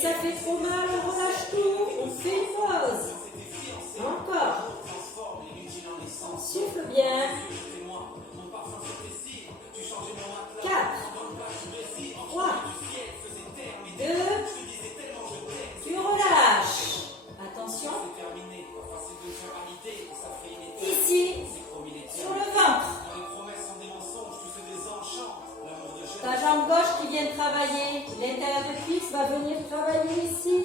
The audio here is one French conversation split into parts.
ça fait trop mal, on relâche tout. On fait une pause. Encore. Souffle bien. 4, 3, 2, tu relâches. Attention. Ici, sur le ventre. Ta jambe gauche qui vient de travailler, l'intérieur de cuisse va venir travailler ici.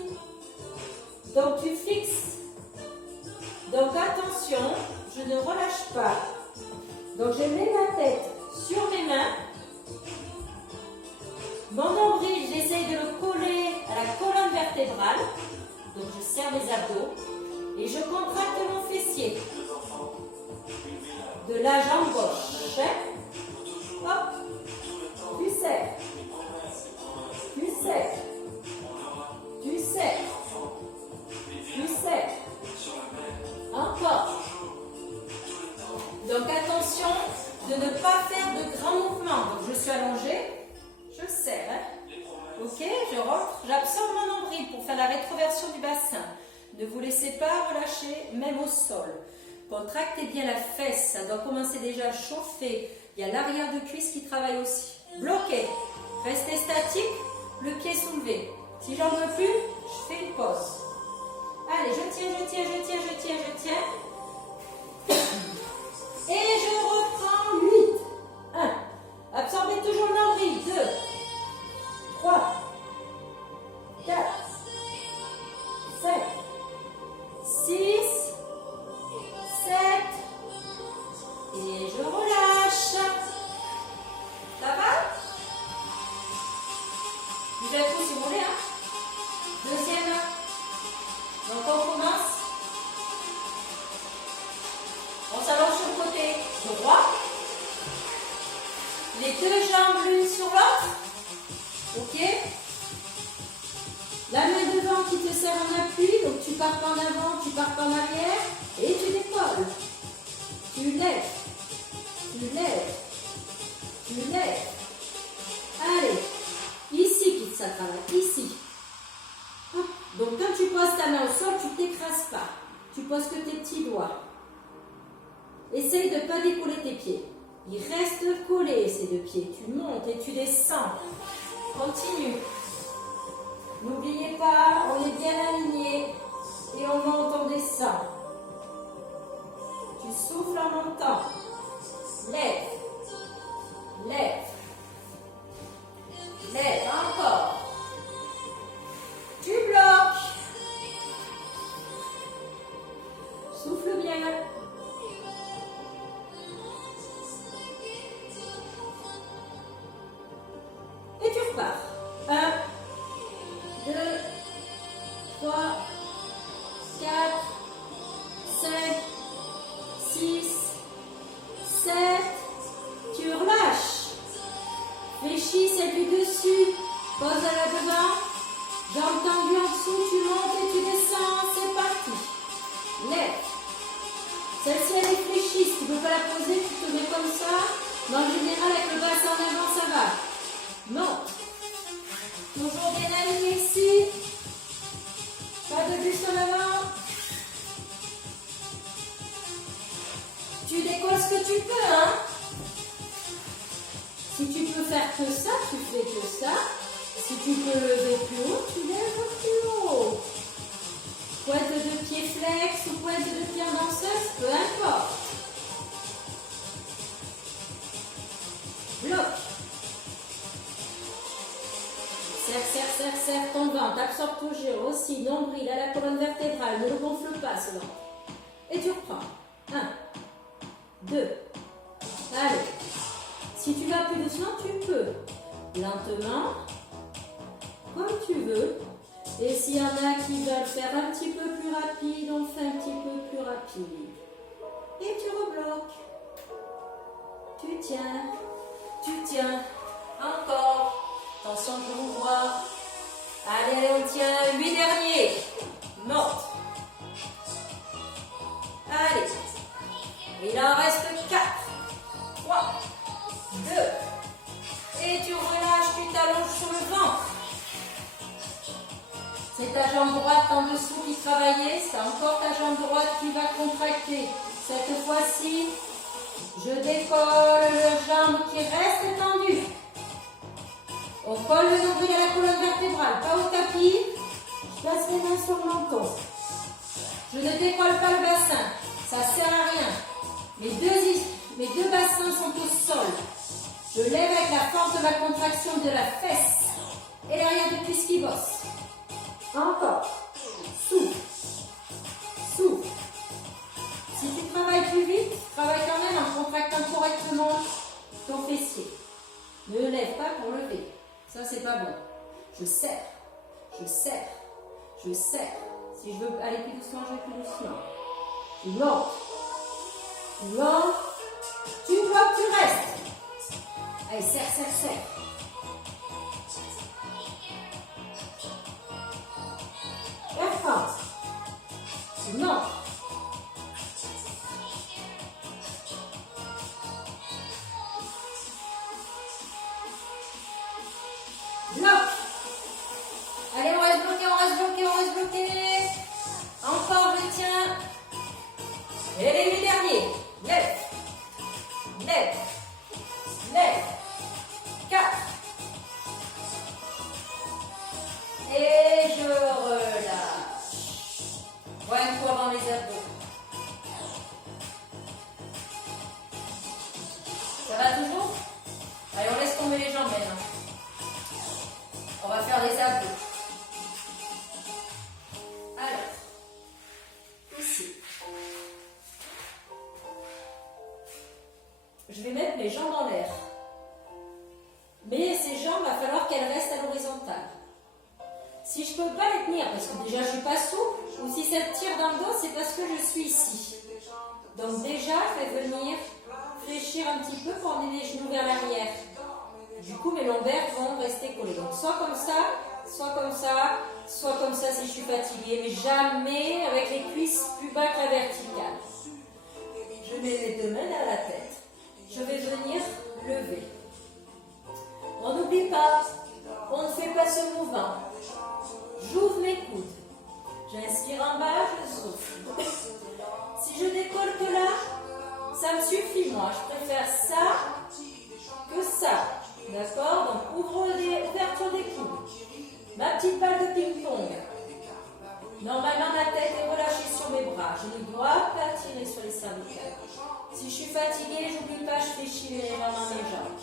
Donc tu fixes. Donc attention, je ne relâche pas. Donc je mets ma tête sur mes mains. Mon nombril, j'essaye de le coller à la colonne vertébrale. Donc je serre mes abdos. Et je contracte mon fessier. De la jambe gauche. Hop. Tu serres. Tu serres. Tu serres. Tu serres. Encore. Donc attention de ne pas faire de grands mouvements. Donc je suis allongée. Je serre. Ok, je rentre. J'absorbe mon nombril pour faire la rétroversion du bassin. Ne vous laissez pas relâcher, même au sol. Contractez bien la fesse. Ça doit commencer déjà à chauffer. Il y a l'arrière de cuisse qui travaille aussi. Bloqué. Restez statique. Le pied soulevé. Si j'en veux plus, je fais une pause. Allez, je tiens, je tiens, je tiens, je tiens, je tiens. Et je reprends 8. 1. Absorbez toujours le nombril. 2. 3. 4. 5. 6. 7. Et je relâche. Ça va? Vous êtes tous si vous voulez, hein? Deuxième. Donc on commence. On s'allonge sur le côté droit. Les deux jambes l'une sur l'autre. Ok? La main devant qui te sert en appui. Donc tu pars pas en avant, tu pars pas en arrière. Et tu décolles. Tu lèves. Tu lèves. Tu lèves. Allez. Ici qui ça travaille. Ici. Hop. Donc quand tu poses ta main au sol, tu ne t'écrases pas. Tu poses que tes petits doigts. Essaye de ne pas décoller tes pieds. Ils restent collés ces deux pieds. Tu montes et tu descends. Continue. N'oubliez pas, on est bien aligné. Et on monte, on descend. Tu souffles en montant. Lève. Lève. Lève. Encore. Tu bloques. Souffle bien. Et tu repars. 1, 2, 3, 4, 5, 6, 7. Tu relâches. Fléchis celle du dessus. Pose à la devant. Jambes tendues en dessous. Tu montes et tu descends. C'est parti. Lève. Celle-ci elle est fléchie. Si tu ne peux pas la poser, tu te mets comme ça. Mais en général, avec le bassin en avant, ça va. Monte. Toujours bien aligné ici. Pas de buste en avant. Tu décolles ce que tu peux, hein. Si tu peux faire que ça, tu fais que ça. Si tu peux lever plus haut, tu lèves plus haut. Pointe de pied flex ou pointe de pied en danseuse, peu importe. Bloque. Serre, serre, serre, serre ton ventre. Absorbe toujours aussi nombril à la colonne vertébrale. Ne le gonfle pas ce ventre. Et tu reprends. 1, 2. Allez. Si tu vas plus doucement, tu peux. Lentement. Comme tu veux. Et s'il y en a qui veulent faire un petit peu plus rapide, on fait un petit peu plus rapide. Et tu rebloques. Tu tiens. Tu tiens. Encore. Attention, je vous vois. Allez, on tient. 8 derniers. Monte. Allez. Il en reste 4. 3. 2. Et tu relâches, tu t'allonges sur le ventre. C'est ta jambe droite en dessous qui travaillait, c'est encore ta jambe droite qui va contracter. Cette fois-ci, je décolle la jambe qui reste tendue. On colle le nombril à la colonne vertébrale, pas au tapis. Je passe les mains sur le menton. Je ne décolle pas le bassin, ça ne sert à rien. Mes deux bassins sont au sol. Je lève avec la force de la contraction de la fesse et l'arrière de cuisse qui bosse. Encore. Souffle. Souffle. Si tu travailles plus vite, travaille quand même en contractant correctement ton fessier. Ne lève pas pour lever. Ça, c'est pas bon. Je serre. Je serre. Je serre. Si je veux aller plus doucement, je vais plus doucement. Tu montes. Tu montes. Tu bloques, tu restes. Allez, serre, serre, serre. La force. Tu montes. Bloc. Allez, on reste bloqué, on reste bloqué, on reste bloqué. Encore, je tiens. Et les 8 derniers. Lève. Lève. Lève. 4. Et je relâche. Voilà un coup avant les abdos. Ça va toujours? Allez, on laisse tomber les jambes maintenant. On va faire des abdos. Alors, ici. Je vais mettre mes jambes en l'air. Mais ces jambes, il va falloir qu'elles restent à l'horizontale. Si je ne peux pas les tenir, parce que déjà je ne suis pas souple, ou si ça tire dans le dos, c'est parce que je suis ici. Donc déjà, je vais venir fléchir un petit peu pour emmener les genoux vers l'arrière. Du coup, mes lombaires vont rester collés. Donc soit comme ça, soit comme ça, soit comme ça si je suis fatiguée, mais jamais avec les cuisses plus bas que la verticale. Je mets les deux mains à la tête. Je vais venir lever. On n'oublie pas, on ne fait pas ce mouvement. J'ouvre mes coudes. J'inspire en bas, je souffle. Si je décolle que là, ça me suffit moi. Je préfère ça que ça. D'accord? Donc ouverture des coudes. Ma petite balle de ping-pong. Normalement, ma tête est relâchée sur mes bras. Je ne dois pas tirer sur les cervicales. Si je suis fatiguée, j'oublie pas, je fais chier les mains dans mes jambes.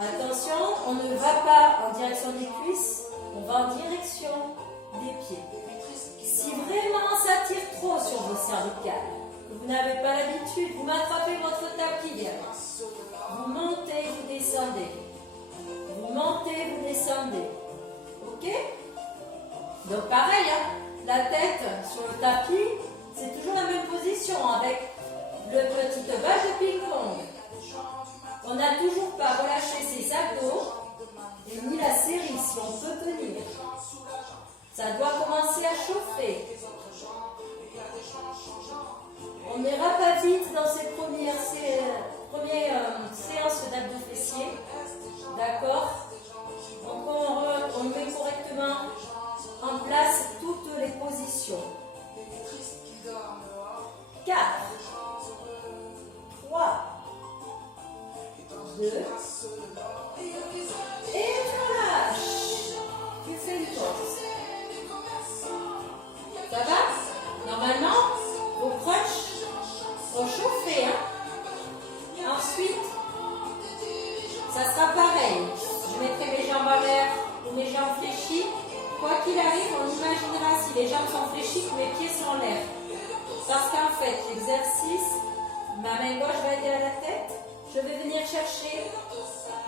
Attention, on ne va pas en direction des cuisses, on va en direction des pieds. Si vraiment ça tire trop sur vos cervicales, que vous n'avez pas l'habitude, vous m'attrapez votre tapis derrière. Vous montez, vous descendez. Vous montez, vous descendez. Ok? Donc pareil, hein, la tête sur le tapis, c'est toujours la même position avec le petit balle de ping-pong. On n'a toujours pas relâché ses abdos et ni la série si on peut tenir. Ça doit commencer à chauffer. On n'ira pas vite dans ces premières séances d'abdos fessiers. D'accord? Donc on met correctement en place toutes les positions. 4, 3, 2, et tu relâches. Tu fais une pause. Ça va? Normalement, vos crunchs vont chauffer. Hein? Ensuite, ça sera pareil. Je mettrai mes jambes en l'air ou mes jambes fléchies. Quoi qu'il arrive, on imaginera si les jambes sont fléchies que mes pieds sont en l'air. Parce qu'en fait, l'exercice, ma main gauche va aider à la tête. Je vais venir chercher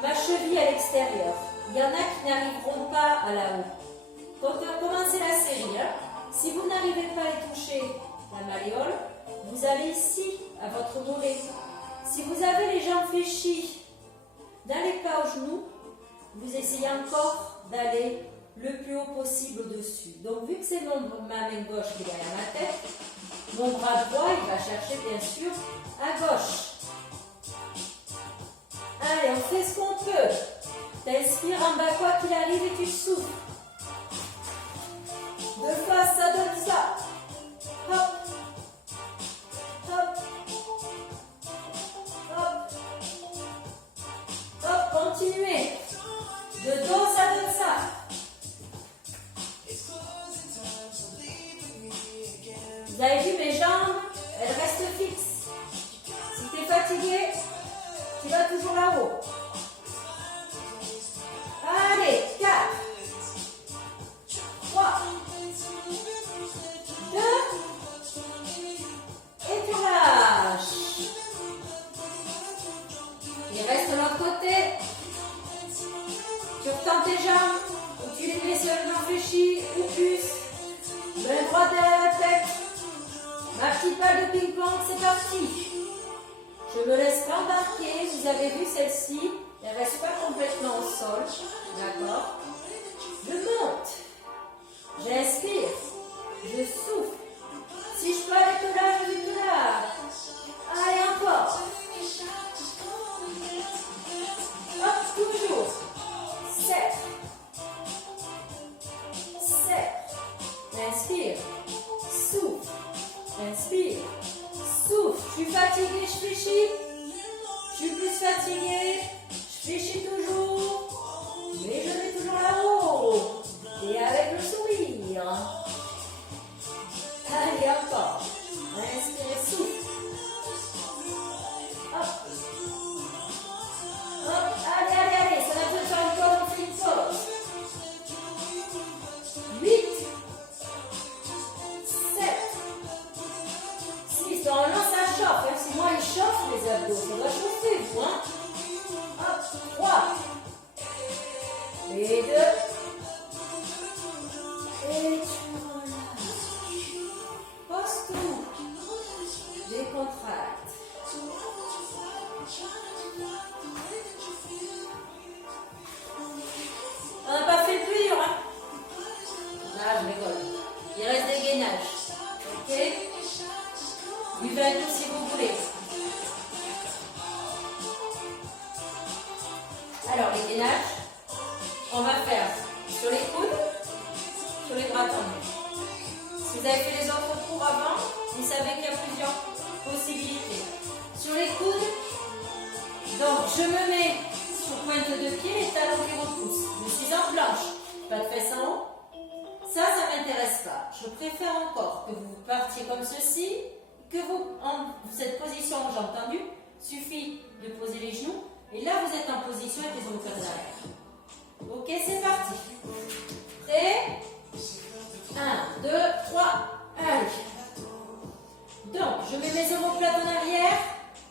ma cheville à l'extérieur. Il y en a qui n'arriveront pas à la haut. Quand on va commencer la série, hein, si vous n'arrivez pas à les toucher, la malléole, vous allez ici, à votre mollet. Si vous avez les jambes fléchies, n'allez pas aux genoux, vous essayez encore d'aller le plus haut possible au-dessus. Donc, vu que c'est ma main gauche qui est derrière ma tête, mon bras droit, il va chercher bien sûr à gauche. Allez, on fait ce qu'on peut. T'inspires en bas quoi qu'il arrive et tu souffles. Vous avez vu, mes jambes, elles restent fixes. Si tu es fatigué, tu vas toujours là-haut. Allez, 4, 3, 2, et tu relâches. Il reste de l'autre côté. Tu retends tes jambes, ou tu les mets seulement fléchies ou plus. Main droite derrière la tête. Ma petite balle de ping-pong, c'est parti. Je me laisse pas embarquer. Vous avez vu celle-ci, elle ne reste pas complètement au sol. D'accord? Je monte. J'inspire. Je souffle. Si je peux aller tout là, je vais tout là. Allez, encore. Hop, toujours. Serre. Serre. Inspire. Souffle. Inspire. Souffle. Je suis fatiguée, je fléchis. Je suis plus fatiguée. Je fléchis toujours. Mais je vais toujours là-haut. Et avec le sourire. Allez, encore. Inspire, souffle. Hop. Hop. Allez, allez, allez. Ça va peut-être faire une pause, on fait une pause. 8. 7. 6. Normalement, ça chauffe. Même si moi, il chauffe les abdos. Ça doit chauffer, vous, hein. Hop. 3. Et 2. Et tu relâches. Pose tout. Décontracte. On n'a pas fait le plus dur, hein? Ah, je rigole. Il reste des gainages. Ok? Buvez un coup si vous voulez. Alors, les gainages, on va faire sur les coudes, sur les bras tendus. Si vous avez fait les autres cours avant, vous savez qu'il y a plusieurs possibilités. Sur les coudes, donc je me mets sur pointe de pied, les talons qui repoussent. Je suis en planche, pas de fesses en haut. Ça ne m'intéresse pas. Je préfère encore que vous partiez comme ceci, que vous, en cette position en jambes tendues, suffit de poser les genoux. Et là, vous êtes en position avec les omoplates derrière. Ok, c'est parti. Prêt? 1, 2, 3, allez. Donc, je mets mes omoplates en arrière,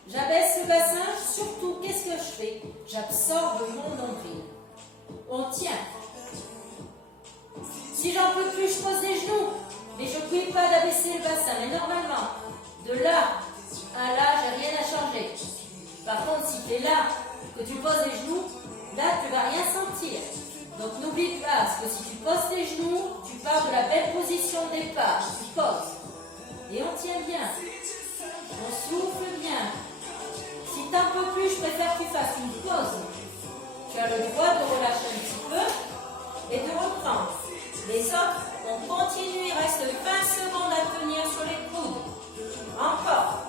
j'abaisse le bassin, surtout, qu'est-ce que je fais? J'absorbe mon nombril. On tient. Si j'en peux plus, je pose les genoux, mais je n'oublie pas d'abaisser le bassin. Mais normalement, de là à là, j'ai rien à changer. Par contre, si tu es là, que tu poses les genoux, là, tu ne vas rien sentir. Donc, n'oublie pas, parce que si tu poses tes genoux, tu pars de la belle position de départ. Tu poses. Et on tient bien. On souffle bien. Si tu n'en peux plus, je préfère que tu fasses une pause. Tu as le droit de relâcher un petit peu et de reprendre. Les autres, on continue. Il reste 20 secondes à tenir sur les coudes. Encore.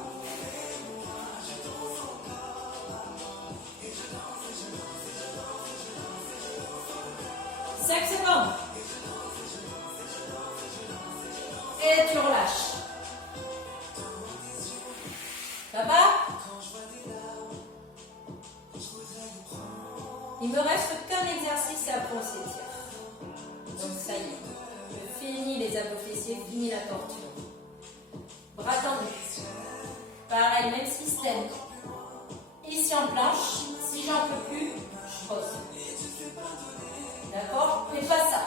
Secondes. Et tu relâches. Ça va? Il me reste qu'un exercice à après on s'étire. Donc ça y est. Je finis les abdos fessiers, fini la torture. Bras tendus. Pareil, même système. Ici en planche. Si j'en peux plus, je pose. D'accord? Fais pas ça.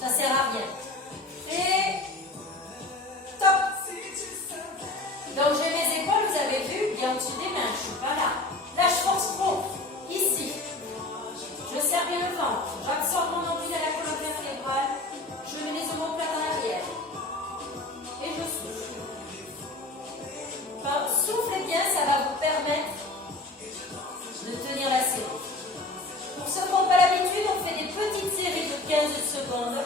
Ça sert à rien. Et top. Donc j'ai mes épaules, vous avez vu, bien au-dessus des mains. Je suis pas là. Là, je force trop. Ici. Je serre bien le ventre. J'absorbe mon nombril à la colonne vertébrale. Je mets les omoplates en arrière. Et je souffle. Enfin, soufflez bien, ça va vous permettre de tenir la série. Pour ceux qui n'ont pas l'habitude, on fait des petites séries de 15 secondes.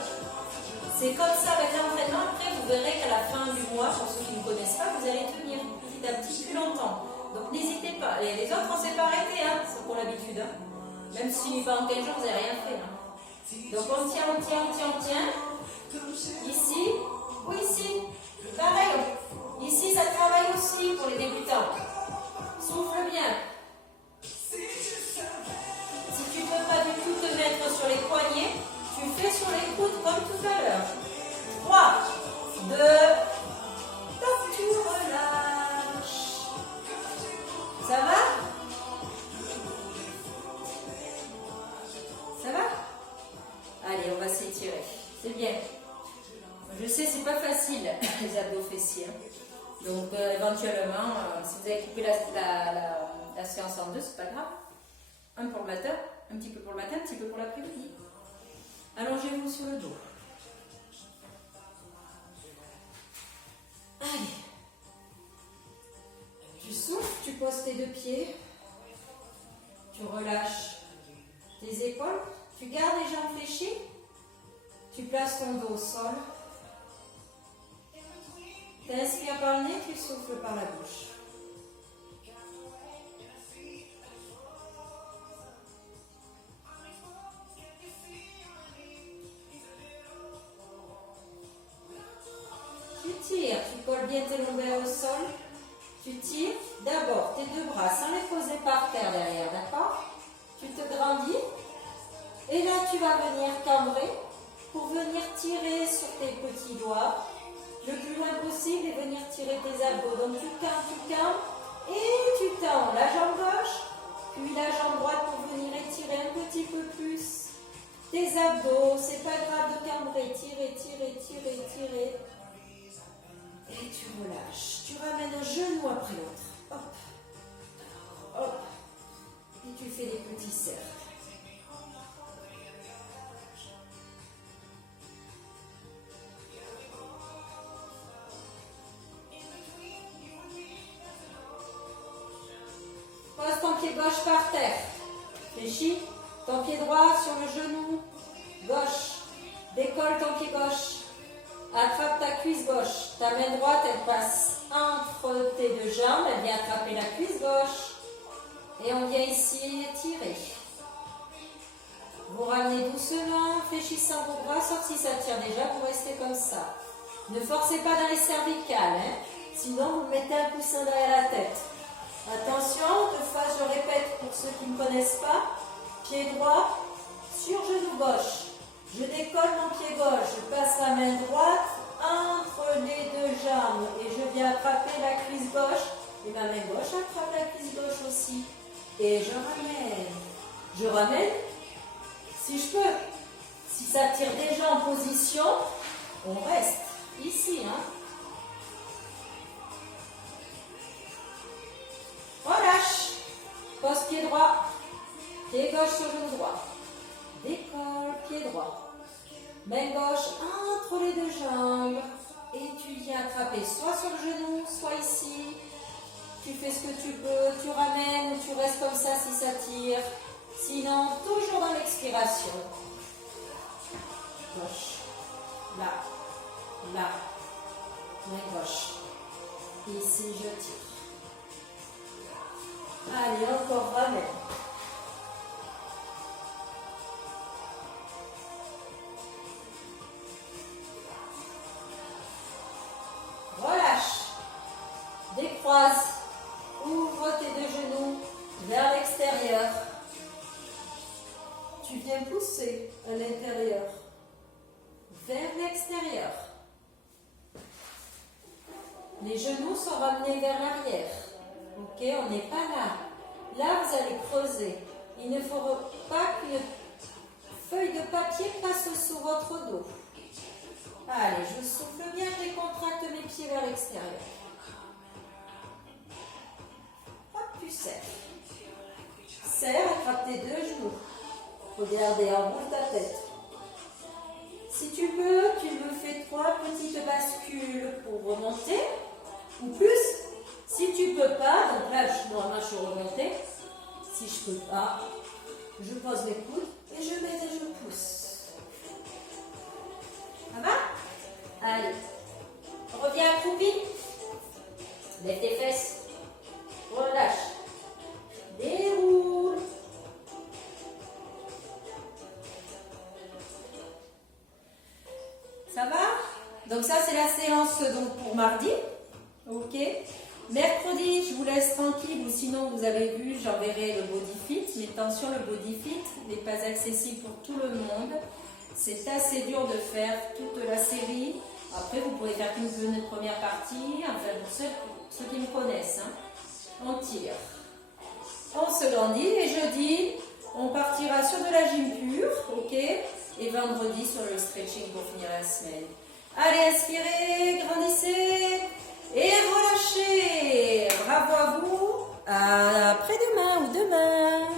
C'est comme ça avec l'entraînement. Après, vous verrez qu'à la fin du mois, pour ceux qui ne connaissent pas, vous allez tenir petit à petit plus longtemps. Donc n'hésitez pas. Les autres, on ne s'est pas arrêté, hein, c'est pour l'habitude. Hein. Même si pendant 15 jours, vous n'avez rien fait. Hein. Donc on tient, on tient, on tient, on tient. Ici ou ici. Pareil, on pour les débutants. Souffle bien. Si tu ne peux pas du tout te mettre sur les poignets, tu fais sur les coudes comme tout à l'heure. 3, 2, top, tu relâches. Ça va? Ça va? Allez, on va s'étirer. C'est bien. Je sais, c'est pas facile, les abdos fessiers. Donc, éventuellement, si vous avez coupé la séance en deux, c'est pas grave. Un pour le matin, un petit peu pour le matin, un petit peu pour l'après-midi. Allongez-vous sur le dos. Allez. Tu souffles, tu poses tes deux pieds. Tu relâches tes épaules. Tu gardes les jambes fléchies. Tu places ton dos au sol. Tu inspires par le nez, tu souffles par la bouche. Tu tires, tu colles bien tes lombaires au sol. Tu tires d'abord tes deux bras sans les poser par terre derrière, d'accord? Tu te grandis. Et là, tu vas venir cambrer pour venir tirer sur tes petits doigts le plus loin possible et venir tirer tes abdos. Donc tu cammes et tu tends la jambe gauche, puis la jambe droite pour venir étirer un petit peu plus tes abdos. C'est pas grave de cambrer, tirer. Et tu relâches. Tu ramènes un genou après l'autre. Hop, hop. Et tu fais des petits cercles. Pose ton pied gauche par terre. Fléchis ton pied droit sur le genou gauche. Décolle ton pied gauche. Attrape ta cuisse gauche. Ta main droite, elle passe entre tes deux jambes. Elle vient attraper la cuisse gauche. Et on vient ici étirer. Vous ramenez doucement, fléchissant vos bras, sauf si ça tire déjà, vous restez comme ça. Ne forcez pas dans les cervicales, hein. Sinon vous mettez un coussin derrière la tête. Attention, deux fois je répète pour ceux qui ne connaissent pas. Pied droit sur genou gauche. Je décolle mon pied gauche, je passe la main droite entre les deux jambes et je viens attraper la cuisse gauche. Et ma main gauche attrape la cuisse gauche aussi. Et je ramène. Je ramène si je peux. Si ça tire déjà en position, on reste ici, hein. Relâche. Pose pied droit. Pied gauche sur genou droit. Décolle, pied droit. Main gauche entre les deux jambes. Et tu viens attraper soit sur le genou, soit ici. Tu fais ce que tu peux. Tu ramènes ou tu restes comme ça si ça tire. Sinon, toujours dans l'expiration. Gauche. Là. Là. Main gauche. Ici, je tire. Allez, encore ramène. Relâche. Décroise. Ouvre tes deux genoux vers l'extérieur. Tu viens pousser à l'intérieur. Vers l'extérieur. Les genoux sont ramenés vers l'arrière. Ok, on n'est pas là. Là, vous allez creuser. Il ne faut pas qu'une feuille de papier passe sous votre dos. Allez, je souffle bien, je décontracte mes pieds vers l'extérieur. Hop, tu serres. Serre, attrape tes deux genoux. Regardez, enroule ta tête. Si tu peux, tu me fais 3 petites bascules pour remonter, ou plus. Si tu ne peux pas, donc là, normalement, je suis remontée. Si je ne peux pas, je pose mes coudes et je m'aide et je pousse. Ça va? Allez. Reviens accroupi. Lève tes fesses. Relâche. Déroule. Ça va? Donc ça, c'est la séance donc, pour mardi. Ok. Mercredi, je vous laisse tranquille ou sinon vous avez vu, j'enverrai le body fit. Mais attention, le body fit n'est pas accessible pour tout le monde. C'est assez dur de faire toute la série. Après, vous pourrez faire qu'une première partie. Enfin, pour ceux qui me connaissent, hein. On tire. On se grandit et jeudi, on partira sur de la gym pure, ok? Et vendredi sur le stretching pour finir la semaine. Allez, inspirez, grandissez et relâchez. Bravo à vous. À après-demain ou demain.